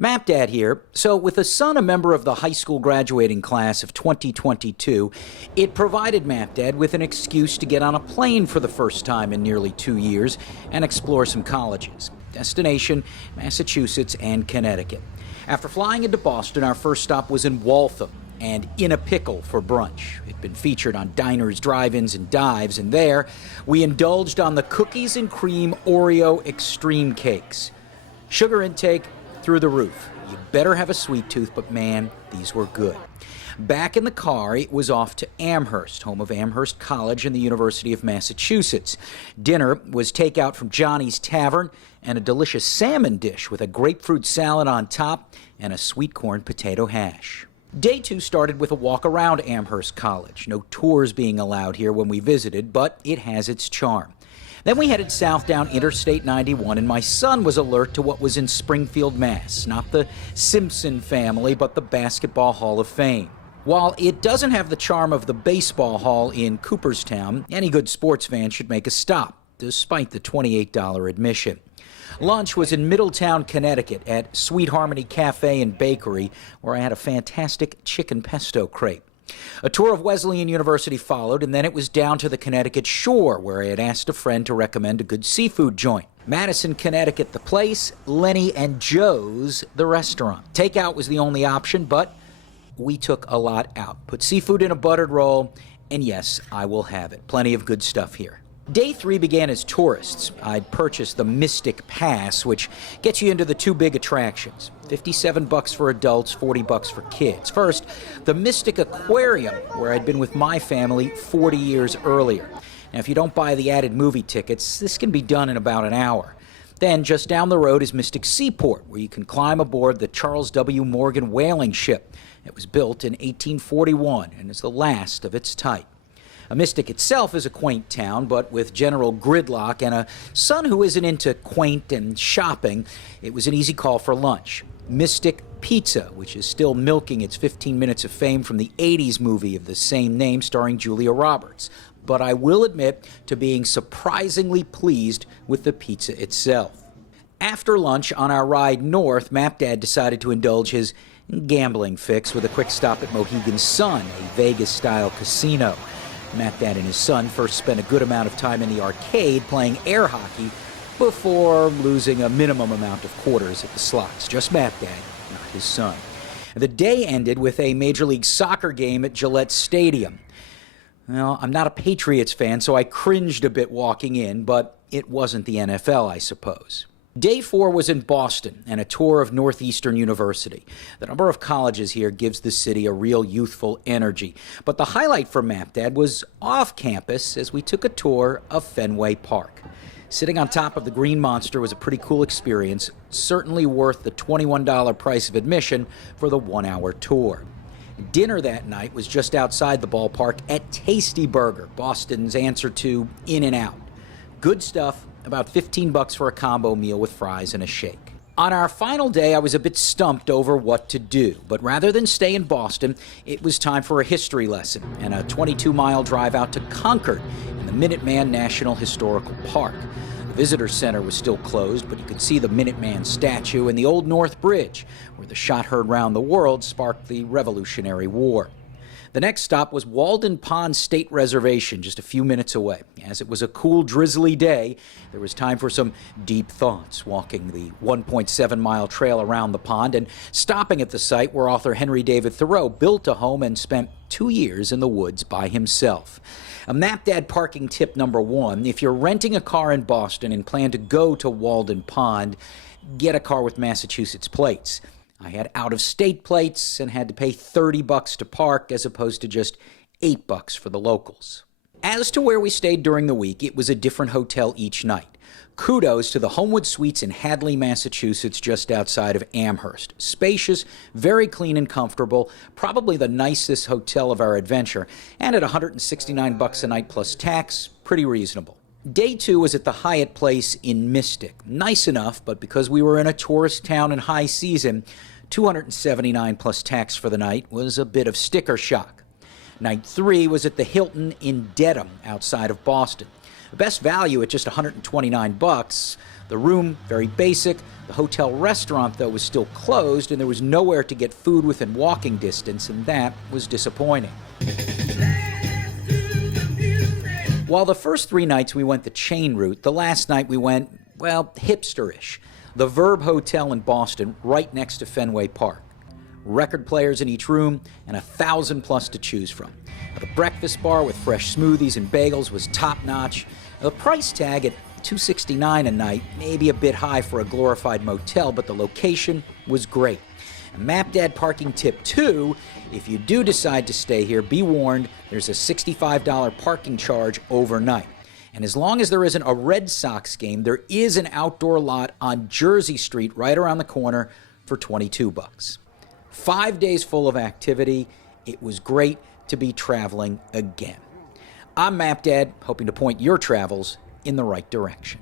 MapDad here. So, with a son a member of the high school graduating class of 2022, it provided MapDad with an excuse to get on a plane for the first time in nearly 2 years and explore some colleges. Destination, Massachusetts and Connecticut. After flying into Boston, our first stop was in Waltham and In a Pickle for brunch. It'd been featured on diners, drive-ins, and dives, and there we indulged on the cookies and cream Oreo extreme cakes. Sugar intake through the roof. You better have a sweet tooth, but man, these were good. Back in the car, it was off to Amherst, home of Amherst College and the University of Massachusetts. Dinner was takeout from Johnny's Tavern and a delicious salmon dish with a grapefruit salad on top and a sweet corn potato hash. Day 2 started with a walk around Amherst College. No tours being allowed here when we visited, but it has its charm. Then we headed south down Interstate 91, and my son was alert to what was in Springfield, Mass. Not the Simpson family, but the Basketball Hall of Fame. While it doesn't have the charm of the Baseball Hall in Cooperstown, any good sports fan should make a stop, despite the $28 admission. Lunch was in Middletown, Connecticut at Sweet Harmony Cafe and Bakery, where I had a fantastic chicken pesto crepe. A tour of Wesleyan University followed, and then it was down to the Connecticut shore, where I had asked a friend to recommend a good seafood joint. Madison, Connecticut, the place. Lenny and Joe's, the restaurant. Takeout was the only option, but we took a lot out. Put seafood in a buttered roll, and yes, I will have it. Plenty of good stuff here. Day 3 began as tourists. I'd purchased the Mystic Pass, which gets you into the 2 big attractions. $57 for adults, $40 for kids. First, the Mystic Aquarium, where I'd been with my family 40 years earlier. Now, if you don't buy the added movie tickets, this can be done in about an hour. Then, just down the road is Mystic Seaport, where you can climb aboard the Charles W. Morgan whaling ship. It was built in 1841 and is the last of its type. Mystic itself is a quaint town, but with general gridlock and a son who isn't into quaint and shopping, it was an easy call for lunch. Mystic Pizza, which is still milking its 15 minutes of fame from the 80s movie of the same name starring Julia Roberts. But I will admit to being surprisingly pleased with the pizza itself. After lunch, on our ride north, MapDad decided to indulge his gambling fix with a quick stop at Mohegan Sun, a Vegas-style casino. MapDad and his son first spent a good amount of time in the arcade playing air hockey before losing a minimum amount of quarters at the slots. Just MapDad, not his son. The day ended with a Major League Soccer game at Gillette Stadium. Well, I'm not a Patriots fan, so I cringed a bit walking in, but it wasn't the NFL, I suppose. Day 4 was in Boston and a tour of Northeastern University. The number of colleges here gives the city a real youthful energy. But the highlight for MapDad was off campus as we took a tour of Fenway Park. Sitting on top of the Green Monster was a pretty cool experience, certainly worth the $21 price of admission for the 1-hour tour. Dinner that night was just outside the ballpark at Tasty Burger, Boston's answer to In-N-Out. Good stuff. About $15 for a combo meal with fries and a shake. On our final day, I was a bit stumped over what to do, but rather than stay in Boston, it was time for a history lesson and a 22-mile drive out to Concord in the Minuteman National Historical Park. The visitor center was still closed, but you could see the Minuteman statue and the Old North Bridge, where the shot heard round the world sparked the Revolutionary War. The next stop was Walden Pond State Reservation, just a few minutes away. As it was a cool, drizzly day, there was time for some deep thoughts, walking the 1.7-mile trail around the pond and stopping at the site where author Henry David Thoreau built a home and spent 2 years in the woods by himself. A MapDad parking tip number 1, if you're renting a car in Boston and plan to go to Walden Pond, get a car with Massachusetts plates. I had out-of-state plates and had to pay $30 to park as opposed to just $8 for the locals. As to where we stayed during the week, it was a different hotel each night. Kudos to the Homewood Suites in Hadley, Massachusetts, just outside of Amherst. Spacious, very clean and comfortable, probably the nicest hotel of our adventure, and at $169 a night plus tax, pretty reasonable. Day 2 was at the Hyatt Place in Mystic. Nice enough, but because we were in a tourist town in high season, $279 plus tax for the night was a bit of sticker shock. Night 3 was at the Hilton in Dedham, outside of Boston. The best value at just $129, The room, very basic. The hotel restaurant, though, was still closed, and there was nowhere to get food within walking distance, and that was disappointing. While the first 3 nights we went the chain route, the last night we went, well, hipster-ish. The Verb Hotel in Boston, right next to Fenway Park. Record players in each room, and 1,000+ to choose from. The breakfast bar with fresh smoothies and bagels was top-notch. The price tag at $269 a night, maybe a bit high for a glorified motel, but the location was great. And MapDad parking tip 2, if you do decide to stay here, be warned, there's a $65 parking charge overnight. And as long as there isn't a Red Sox game, there is an outdoor lot on Jersey Street right around the corner for $22. 5 days full of activity. It was great to be traveling again. I'm MapDad, hoping to point your travels in the right direction.